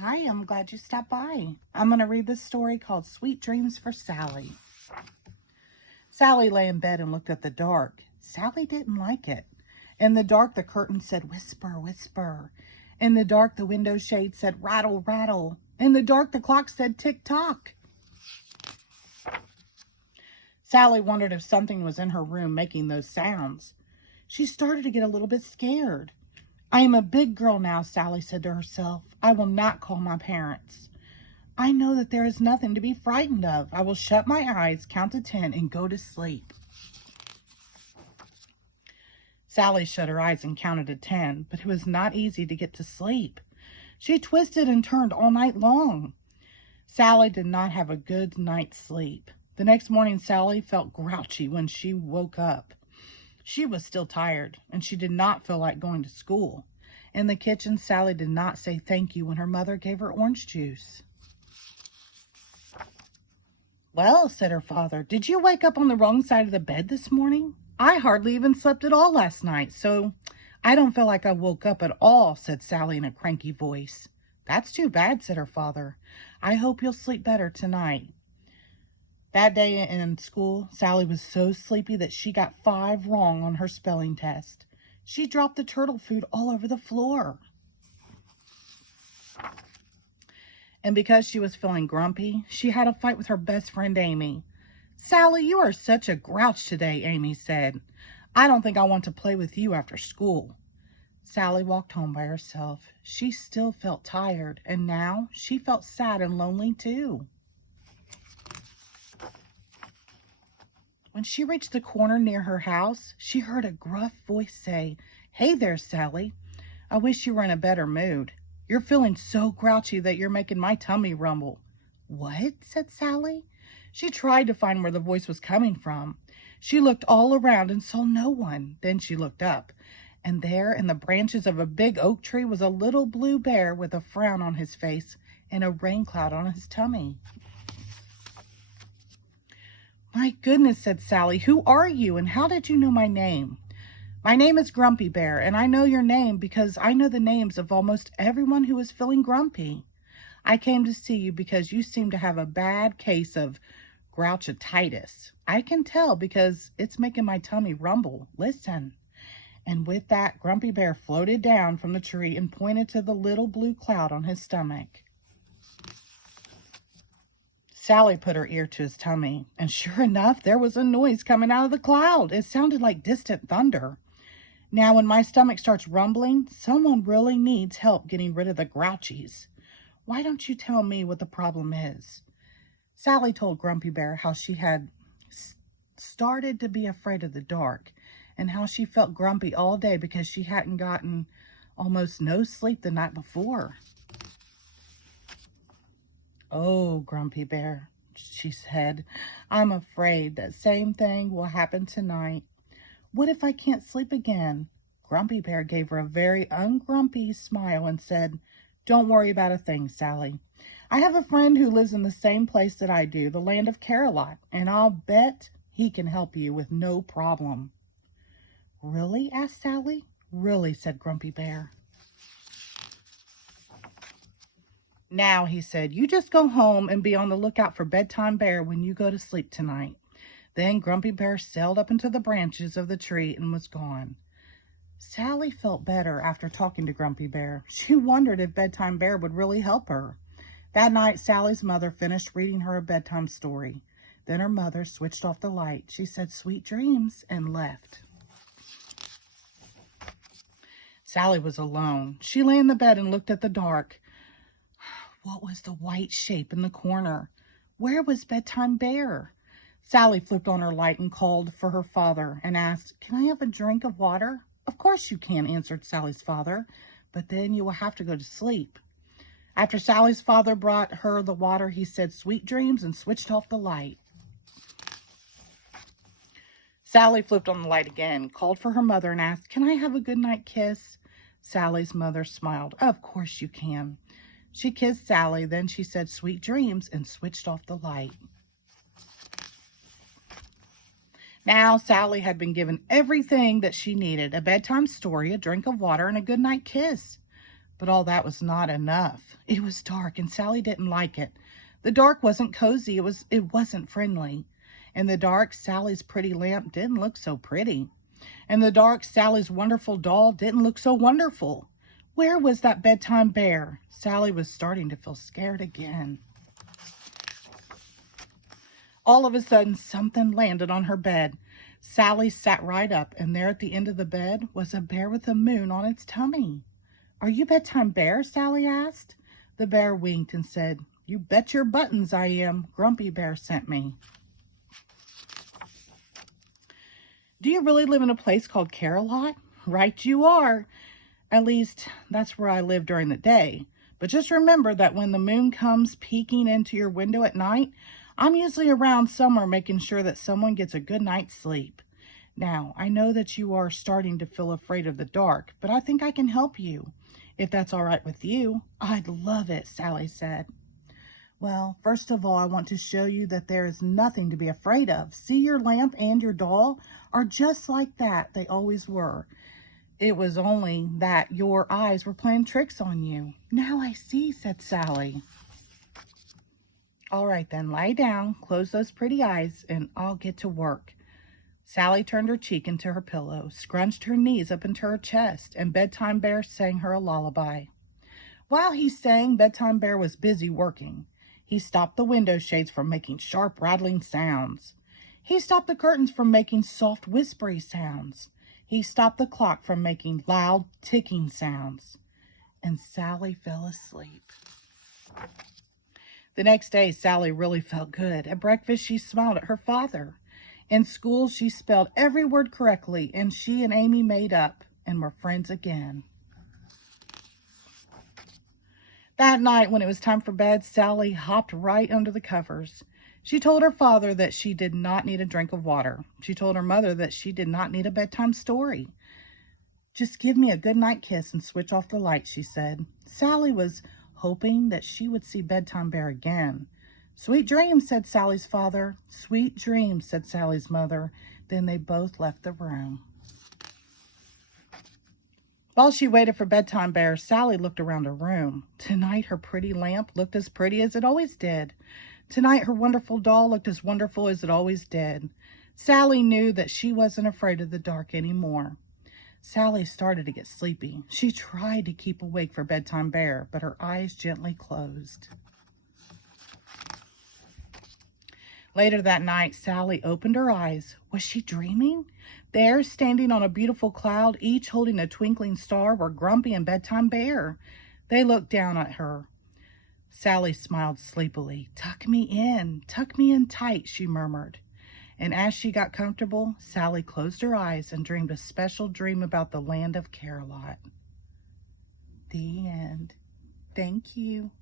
Hi, I'm glad you stopped by. I'm going to read this story called Sweet Dreams for Sally. Sally lay in bed and looked at the dark. Sally didn't like it. In the dark, the curtain said, "Whisper, whisper." In the dark, the window shade said, "Rattle, rattle." In the dark, the clock said, "Tick tock." Sally wondered if something was in her room making those sounds. She started to get a little bit scared. "I am a big girl now," Sally said to herself. "I will not call my parents. I know that there is nothing to be frightened of. I will shut my eyes, count to 10, and go to sleep." Sally shut her eyes and counted to 10, but it was not easy to get to sleep. She twisted and turned all night long. Sally did not have a good night's sleep. The next morning, Sally felt grouchy when she woke up. She was still tired, and she did not feel like going to school. In the kitchen, Sally did not say thank you when her mother gave her orange juice. "Well," said her father, "did you wake up on the wrong side of the bed this morning? I hardly even slept at all last night, so I don't feel like I woke up at all," said Sally in a cranky voice. "That's too bad," said her father. "I hope you'll sleep better tonight." That day in school, Sally was so sleepy that she got 5 wrong on her spelling test. She dropped the turtle food all over the floor. And because she was feeling grumpy, she had a fight with her best friend Amy. "Sally, you are such a grouch today," Amy said. "I don't think I want to play with you after school." Sally walked home by herself. She still felt tired, and now she felt sad and lonely too. When she reached the corner near her house, she heard a gruff voice say, "Hey there, Sally. I wish you were in a better mood. You're feeling so grouchy that you're making my tummy rumble." "What?" said Sally. She tried to find where the voice was coming from. She looked all around and saw no one. Then she looked up, and there in the branches of a big oak tree was a little blue bear with a frown on his face and a rain cloud on his tummy. "My goodness," said Sally, "who are you and how did you know my name?" "My name is Grumpy Bear, and I know your name because I know the names of almost everyone who is feeling grumpy. I came to see you because you seem to have a bad case of grouchitis. I can tell because it's making my tummy rumble. Listen." And with that, Grumpy Bear floated down from the tree and pointed to the little blue cloud on his stomach. Sally put her ear to his tummy, and sure enough, there was a noise coming out of the cloud. It sounded like distant thunder. Now, when my stomach starts rumbling, someone really needs help getting rid of the grouchies. Why don't you tell me what the problem is?" Sally told Grumpy Bear how she had started to be afraid of the dark and how she felt grumpy all day because she hadn't gotten almost no sleep the night before. "Oh, Grumpy Bear," she said, "I'm afraid that same thing will happen tonight. What if I can't sleep again?" Grumpy Bear gave her a very ungrumpy smile and said, "Don't worry about a thing, Sally. I have a friend who lives in the same place that I do, the land of Carolot, and I'll bet he can help you with no problem." "Really?" asked Sally. "Really," said Grumpy Bear. "Now," he said, "you just go home and be on the lookout for Bedtime Bear when you go to sleep tonight." Then Grumpy Bear sailed up into the branches of the tree and was gone. Sally felt better after talking to Grumpy Bear. She wondered if Bedtime Bear would really help her. That night, Sally's mother finished reading her a bedtime story. Then her mother switched off the light. She said, "Sweet dreams," and left. Sally was alone. She lay in the bed and looked at the dark. What was the white shape in the corner? Where was Bedtime Bear? Sally flipped on her light and called for her father and asked, "Can I have a drink of water?" "Of course you can," answered Sally's father, "but then you will have to go to sleep." After Sally's father brought her the water, he said, "Sweet dreams," and switched off the light. Sally flipped on the light again, called for her mother, and asked, "Can I have a good night kiss?" Sally's mother smiled. "Of course you can." She kissed Sally, then she said, "Sweet dreams," and switched off the light. Now Sally had been given everything that she needed, a bedtime story, a drink of water, and a goodnight kiss. But all that was not enough. It was dark, and Sally didn't like it. The dark wasn't cozy. It wasn't friendly. In the dark, Sally's pretty lamp didn't look so pretty. In the dark, Sally's wonderful doll didn't look so wonderful. Where was that bedtime bear? Sally was starting to feel scared again. All of a sudden, something landed on her bed. Sally sat right up, and there at the end of the bed was a bear with a moon on its tummy. "Are you Bedtime Bear?" Sally asked. The bear winked and said, "You bet your buttons I am. Grumpy Bear sent me." Do you really live in a place called Carolot? Right you are. At least, that's where I live during the day. But just remember that when the moon comes peeking into your window at night, I'm usually around somewhere making sure that someone gets a good night's sleep. Now, I know that you are starting to feel afraid of the dark, but I think I can help you. If that's all right with you. "I'd love it," Sally said. "Well, first of all, I want to show you that there is nothing to be afraid of. See, your lamp and your doll are just like that. They always were. It was only that your eyes were playing tricks on you." "Now I see," said Sally. "All right, then, lie down, close those pretty eyes, and I'll get to work." Sally turned her cheek into her pillow, scrunched her knees up into her chest, and Bedtime Bear sang her a lullaby. While he sang, Bedtime Bear was busy working. He stopped the window shades from making sharp, rattling sounds. He stopped the curtains from making soft, whispery sounds. He stopped the clock from making loud, ticking sounds. And Sally fell asleep. The next day, Sally really felt good. At breakfast, she smiled at her father. In school, she spelled every word correctly, and she and Amy made up and were friends again. That night, when it was time for bed, Sally hopped right under the covers. She told her father that she did not need a drink of water. She told her mother that she did not need a bedtime story. "Just give me a good night kiss and switch off the lights," she said. Sally was hoping that she would see Bedtime Bear again. "Sweet dreams," said Sally's father. "Sweet dreams," said Sally's mother. Then they both left the room. While she waited for Bedtime Bear, Sally looked around her room. Tonight, her pretty lamp looked as pretty as it always did. Tonight, her wonderful doll looked as wonderful as it always did. Sally knew that she wasn't afraid of the dark anymore. Sally started to get sleepy. She tried to keep awake for Bedtime Bear, but her eyes gently closed. Later that night, Sally opened her eyes. Was she dreaming? There, standing on a beautiful cloud, each holding a twinkling star, were Grumpy and Bedtime Bear. They looked down at her. Sally smiled sleepily. Tuck me in tight," she murmured. And as she got comfortable, Sally closed her eyes and dreamed a special dream about the land of Carolot. The end. Thank you.